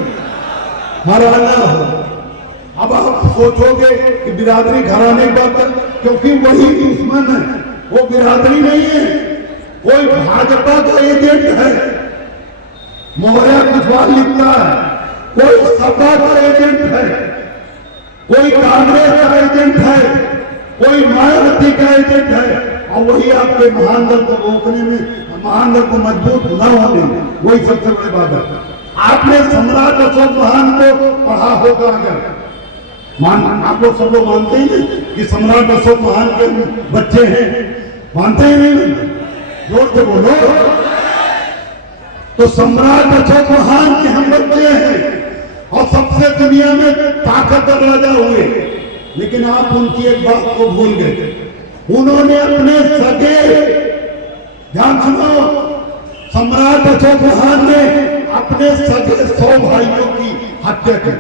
हराना हो। अब आप सोचोगे कि बिरादरी घराने की बात है, क्योंकि वही दुश्मन है, वो बिरादरी नहीं है, कोई भाजपा का एजेंट है। मौर्य कुशवाहा लिखता है, कोई सपा का एजेंट है, कोई कांग्रेस का एजेंट है, कोई मायावती का एजेंट है, और वही आपके महानगर को रोकने में, महानगर को मजबूत न होने में, वही सबसे बड़ी बात है। आपने सम्राट अशोक महान को पढ़ा होगा, अगर आप लोग सब लोग मानते हैं कि सम्राट अशोक महान के बच्चे हैं, मानते हैं नहीं? जोर से बोलो। तो सम्राट अशोक महान के हम बच्चे हैं और सबसे दुनिया में ताकतवर राजा हुए, लेकिन आप उनकी एक बात को भूल गए। उन्होंने अपने सगे, ध्यान सुनो, सम्राट अशोक महान ने अपने सगे 100 भाइयों की हत्या की।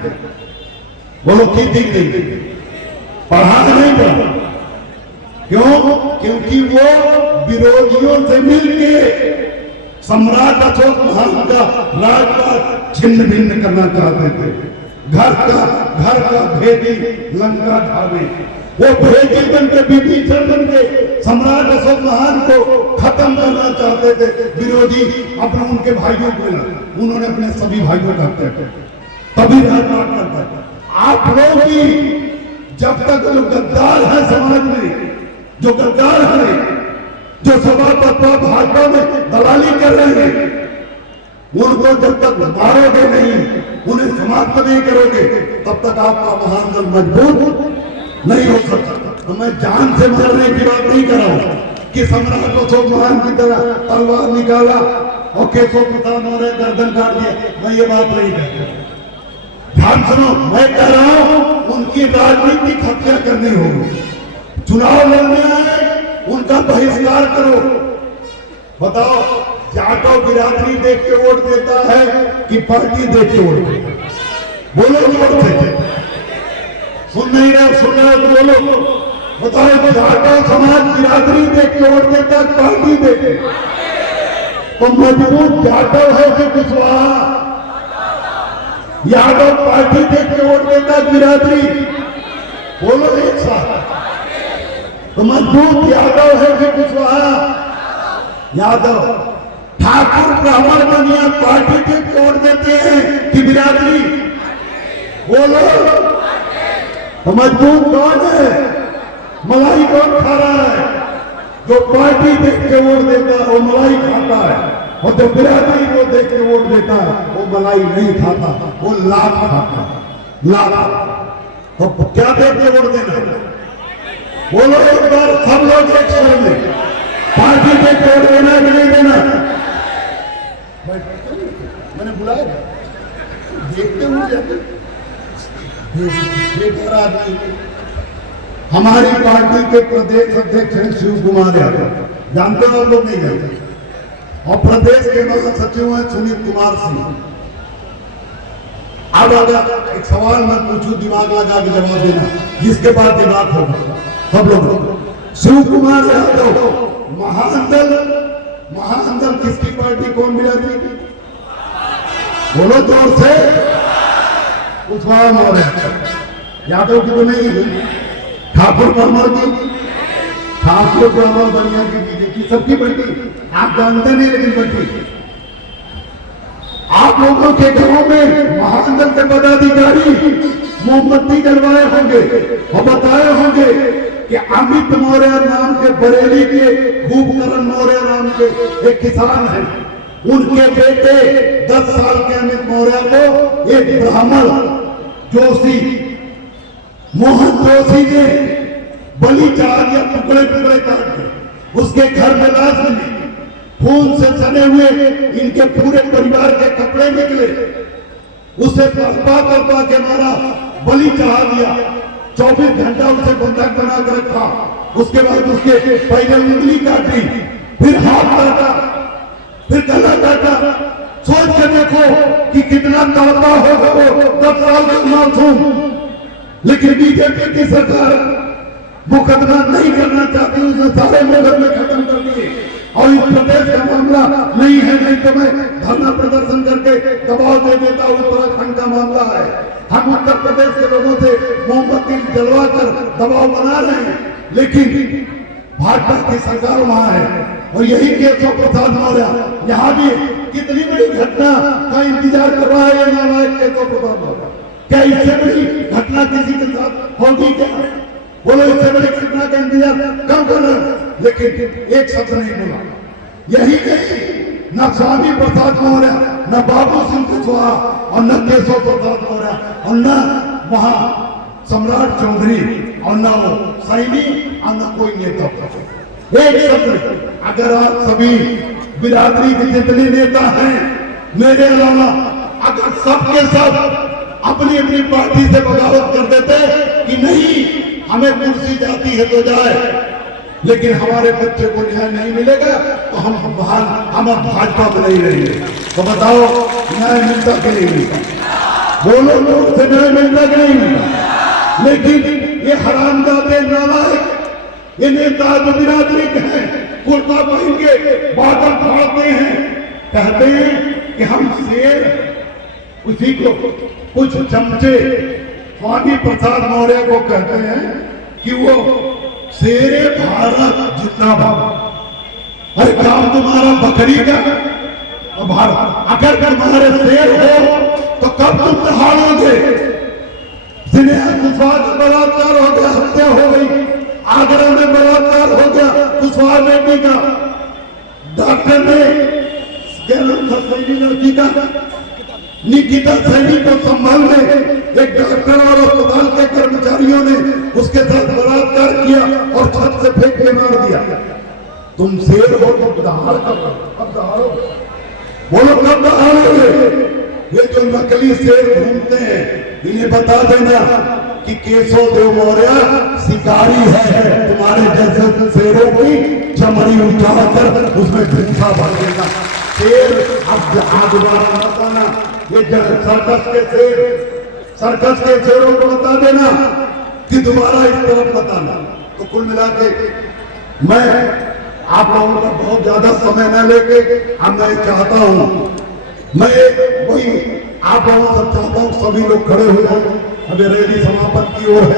बोलो की ठीक नहीं, पढ़ा नहीं पढ़ा। क्यों? क्योंकि वो विरोधियों से मिलके सम्राट अशोक महान का राजपाट छिन्न भिन्न करना चाहते थे। घर का भेदी लंका ढाबे, वो भेदी बन के विभीषण बन के सम्राट अशोक महान को खत्म करना चाहते थे विरोधी। अपने उनके भाइयों को उन्होंने अपने सभी भाइयों का हत्या कर, तभी राजपाट करता। आप लोग भी जब तक जो गद्दार है समाज में, जो गद्दार है, जो सभापति भाजपा में दलाली कर रहे हैं, उनको जब तक मारोगे नहीं, उन्हें समाप्त नहीं करोगे, तब तक आपका महान दल मजबूत नहीं हो सकता। तो मैं जान से मारने की बात नहीं कर रहा हूं कि सम्राट अशोक महान की तरह तलवार निकाला और केशव प्रसाद मौर्य गर्दन काट दिया, मैं ये बात नहीं कहता। ध्यान सुनो, मैं कह रहा हूं उनकी राजनीतिक हत्या करनी होगी। चुनाव लड़ने आए, उनका बहिष्कार करो। बताओ, जाटव बिरादरी देख के वोट देता है कि पार्टी देख के वोट देता है? बोलो वोट देते, सुन नहीं रहे, सुन रहे तो बोलो। बताओ, जाटव समाज बिरादरी देख के वोट देता है, पार्टी देखे? तो मजबूत जाटव है कि कुशवाहा? यादव पार्टी देख के वोट देता है, बिरादरी? बोलो एक साथ। तो मजबूत यादव है कि कुशवाहा? यादव। ठाकुर ब्राह्मण बनिया पार्टी के वोट देते हैं कि बिरादरी? बोलो। तो मजबूत कौन है? मलाई कौन खा रहा है? जो पार्टी देख के वोट देता है वो मलाई खाता है, और जो बिरादरी को देख के वोट देता है वो मलाई नहीं खाता, वो लाभ खाता है। लाभ। तो क्या देख के वोट देना? बोलो एक बार सब लोग एक स्वर में, पार्टी देख के वोट देना कि नहीं देना? मैंने बुलाया, देखते हुए जाते। हमारी पार्टी के प्रदेश अध्यक्ष हैं शिव कुमार यादव, जानते हो आप लोग? नहीं जानते। और प्रदेश के महासचिव हैं सुनील कुमार सिंह। अब अगर एक सवाल मैं पूछूं, दिमाग लगा के जवाब देना, जिसके बाद ये बात होगा सब लोग। शिव कुमार यादव महानंदल किसकी पार्टी, कौन बिरादरी की? बोलो जोर से। कुशवाहा मौर्य यादव की तो नहीं है, ठाकुर ब्राह्मण की, ठाकुर ब्राह्मण बनिया की, बीजेपी सबकी पार्टी। आप जानते नहीं लेकिन पार्टी। आप लोगों के घरों में महानंदल के पदाधिकारी मोमबत्ती जलवाए होंगे और बताए होंगे कि अमित मौर्य नाम के बरेली के खूबकरण मौर्य नाम के एक किसान हैं, उनके बेटे 10 साल के अमित मौर्य को एक ब्राह्मण जोशी, मोहन जोशी ने बलि चढ़ा दिया, टुकड़े टुकड़े काट के। उसके घर में लाश मिली, खून से सने हुए इनके पूरे परिवार के कपड़े निकले। उसे तड़पा के मारा, बलि चढ़ा दिया। 24 घंटा उसे बंधक बना कर रखा। उसके बाद उसके पहले उंगली काटी, फिर हाथ काटा, फिर गला काटा। सोच के देखो कि कितना तड़पा होगा वो 10 साल का मासूम। लेकिन बीजेपी की सरकार मुकदमा नहीं करना चाहती, उसने सारे मुकदमे खत्म कर दिए। और इस प्रदेश का मामला नहीं है, नहीं तो मैं धरना प्रदर्शन करके दबाव दे देता हूं। उत्तराखंड का मामला है, हम उत्तर प्रदेश के लोगों से मोमबत्ती जलवा कर दबाव बना रहे हैं, लेकिन भाजपा की सरकार वहां है। और यही केशव प्रसाद मौर्य यहाँ भी कितनी बड़ी घटना का इंतजार कर रहा है नालायक केशव प्रसाद मौर्य। क्या इससे बड़ी घटना किसी के साथ होगी क्या? बोलो, इससे बड़ी घटना का इंतजार कब कर रहे हैं? लेकिन एक शब्द नहीं बोला। यही नहीं, न स्वामी प्रसाद मौर्य, न बाबू सिंह कुशवाहा, और न केशव प्रसाद मौर्य, और न वहां सम्राट चौधरी, और न सैनी, और न कोई नेता। एक शब्द, अगर आप सभी बिरादरी के जितने नेता हैं मेरे अलावा, अगर सबके सब अपनी अपनी पार्टी से बगावत कर देते कि नहीं हमें कुर्सी जाती है तो जाए, लेकिन हमारे बच्चे को न्याय नहीं मिलेगा तो हम भाजपा में नहीं रहेंगे। तो बताओ, न्याय मिलता कि नहीं मिलता? बोलो लोग से न्याय मिलता कि नहीं मिलता? लेकिन ये हरामजादे नालायक, ये नेता जो बिरादरी के हैं, कुर्ता पहन के बादल फाड़ते हैं, कहते हैं कि हम शेर। उसी को कुछ चमचे स्वामी प्रसाद मौर्य को कहते हैं कि वो शेरे भारत जिंदाबाद। अरे काम तुम्हारा बकरी का भारत, अगर तुम्हारे शेर हो तो कब तुम दहाड़ोगे? जिन्हें कुशवाहा में बलात्कार हो गया, हत्या हो गई, आगरा में बलात्कार हो गया कुशवाहा बेटी का, डॉक्टर ने सैनी लड़की का, निकिता सैनी को संभाल में एक डॉक्टर और अस्पताल के कर्मचारियों ने उसके साथ बलात्कार किया और छत से फेंक के मार दिया। तुम शेर हो तो दहाड़ कब दहाड़ो? बोलो कब दहाड़ोगे? ये जो नकली शेर घूमते हैं, इन्हें बता देना कि केशव देव मौर्य शिकारी है। तुम्हारे जैसे शेरों की चमड़ी उठाकर उसमें भिक्षा भर देना। शेर अब दोबारा बताना, ये सर्कस के शेरों को बता देना कि दोबारा इस तरफ बताना। तो कुल मिला के मैं आप लोगों का बहुत ज्यादा समय न लेके अब मैं चाहता हूं, मैं वही आप लोगों से चाहता हूं सभी लोग खड़े हो जाए। अभी रैली समापन की ओर है।